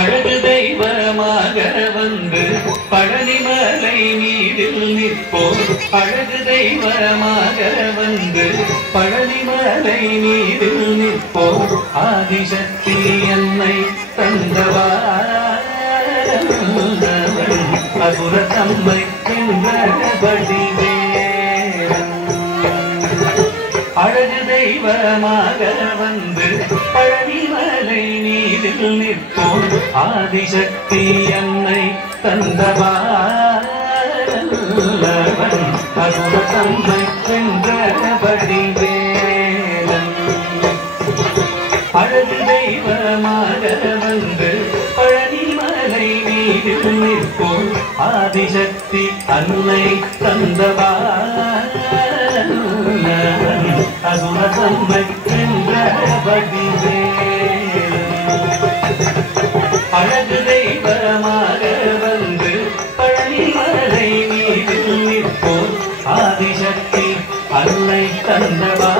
அழகு தெய்வமாக வந்து பழனிமலை மீதில் நிற்போம். அழகு தெய்வமாக வந்து பழனிமலை மீதில் நிற்போம். ஆதிசக்தி என்னை தந்தவா அசுர தம்மை வென்றபடி அழகு தெய்வமாக வந்து பழனிமலை மீதில் நிற்போம். ஆதிசக்தி என்னை தந்தவா அசுர தம்மை வென்றபடி வேலன். அழகு தெய்வமாக வந்து பழனிமலை மீதில் நிற்போம். ஆதிசக்தி அன்னை தந்தவா அசுர தம்மை வென்றபடி வேலன். அழகு தெய்வமாக வந்து பழனிமலை மீதில் நிற்போம். ஆதிசக்தி அன்னை தந்தவா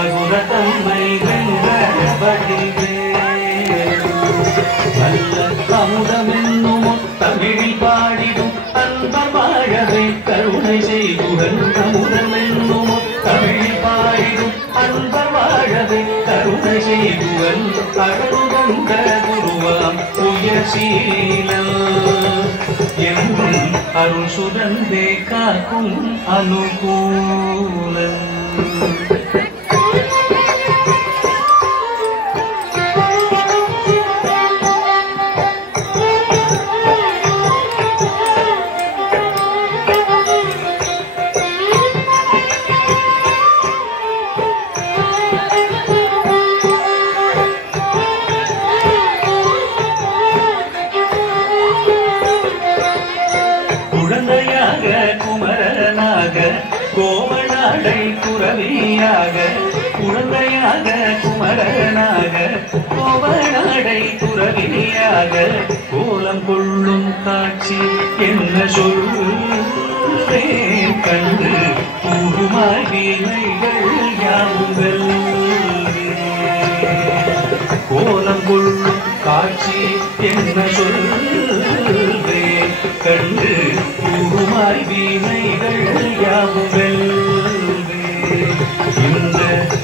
அசுர தம்மை வென்றபடி வேலன். நல்ல அமுதமென்னும் தமிழில் பாடிடும் அன்பர் வாழவே கருணை செய்குகன். அமுதமென்னும் தமிழில் பாடிடும் அன்பர் வாழவே கருணை செய்குகன். அழகுகந்த குருவாம் உயர்சீலன் என்றும் அருள் சுரந்தே காக்கும் அனுகூலன். குழந்தையாக குமரனாக கோவனாடை குரவியாக. குழந்தையாக குமரனாக கோவனாடை குரவியாக. கோலம் கொள்ளும் காட்சி என்ன சொல்வேன் கண்டு கூறுமாய் வீணைகள் யாவுங்கள். கோலம் கொள்ளும் காட்சி என்ன சொல்வேன் கண்டு கூறுமாய் வீணைகள் யாவுங்கள். இந்த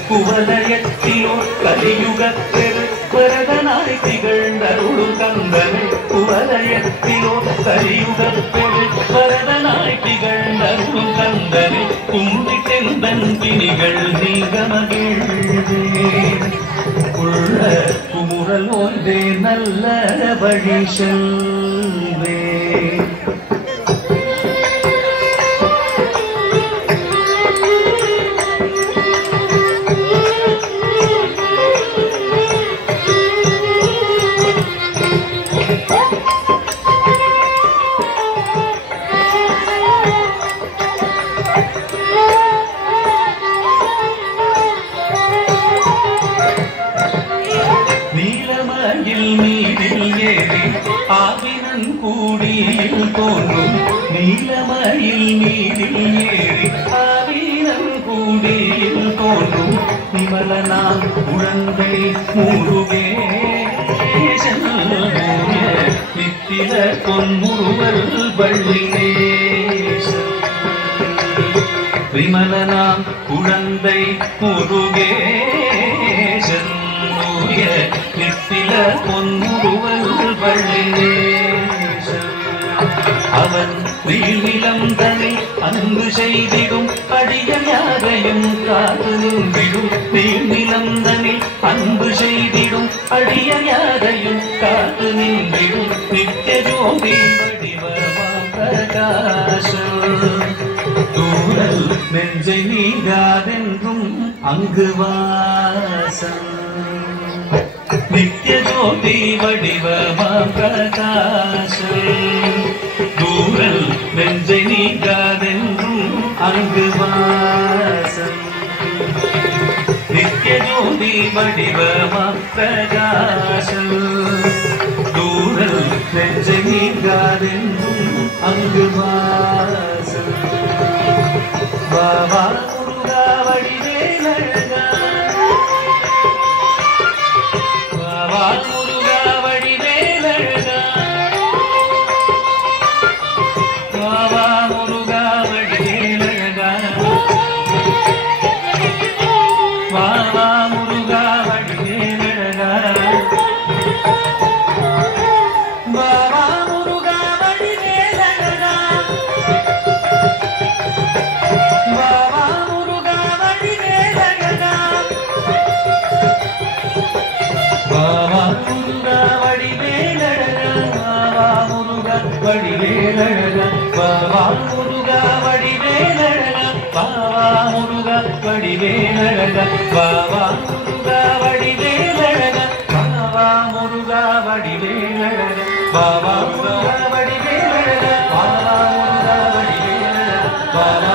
குவலயத்திலோ கலியுகப்பெரு வரதனாய் திகழ்ந்தருளும் கந்தனை. குவலயத்திலோ கலியுகப்பெரு வரதனாய் திகழ்ந்தருளும் கந்தனை. கும்பிட்டெந்தன் பிணிகள் நீங்க மகிழ்வேன். உள்ள குமுறல் ஒன்றே நல்ல வழி செல்வேன். நீலமயில் மீதில் ஏறி ஆவினன் கூடியில் தோன்றும். நீலமயில் மீதில் ஏறி ஆவினன் கூடியில் தோன்றும். நிமலனாம் குழந்தை முருகேசன் நித்தில பொன்முருவல் வள்ளினேசன். விமலனாம் குழந்தை முருகேசன் நித்தில பொன்முருவல் வள்ளினேசன். அவன் வீழ்நிலம் தனி அன்பு செய்திடும் அடியர் யாரையும் காத்து நின்றிடும். வீழ்நிலம் தனி அன்பு செய்திடும் அடியர் யாரையும் காத்து நின்றிடும். நித்திய ஜோதி வடிவமாம் பிரகாசம். தூரல் நெஞ்சை நீங்காதென்றும் அங்கு வாசம். நித்திய ஜோதி வடிவமாம் பிரகாசம். தூரல் நெஞ்சை நீங்காதென்றும் அங்கு வாசம். நித்திய ஜோதி வடிவமாம் பிரகாசம். தூரல் நெஞ்சை நீங்காதென்றும் அங்கு வாசம். பாபா முருகா வடிவேலழகா வடிவேலழகா பாவா முருகா வடிவேலழகா பாவா முருகா வடிவேலழகா பாவா முருகா வடிவேலழகா பாவா முருகா வடிவேலழகா பாவா முருகா வடிவேலழகா பாவா முருகா வடிவேலழகா பாவா